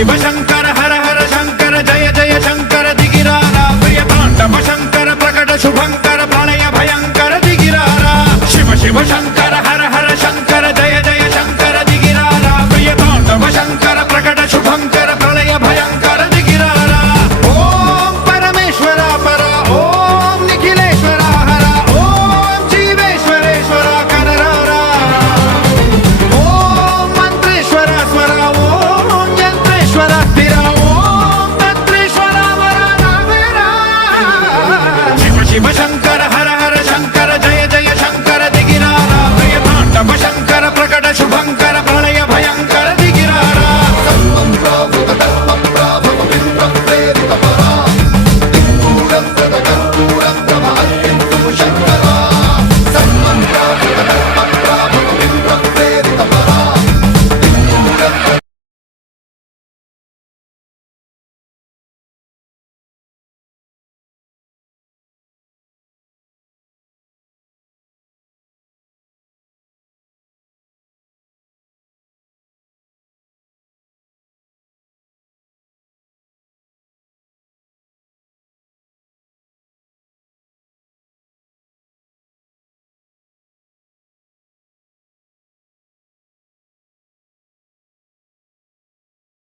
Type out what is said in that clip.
शिव शंकर हर हर शंकर जय जय शंकर दिगिरारा प्रिय तांडव शंकर प्रकट शुभंकर प्रलय भयंकर दिगिरारा शिव शिव शंकर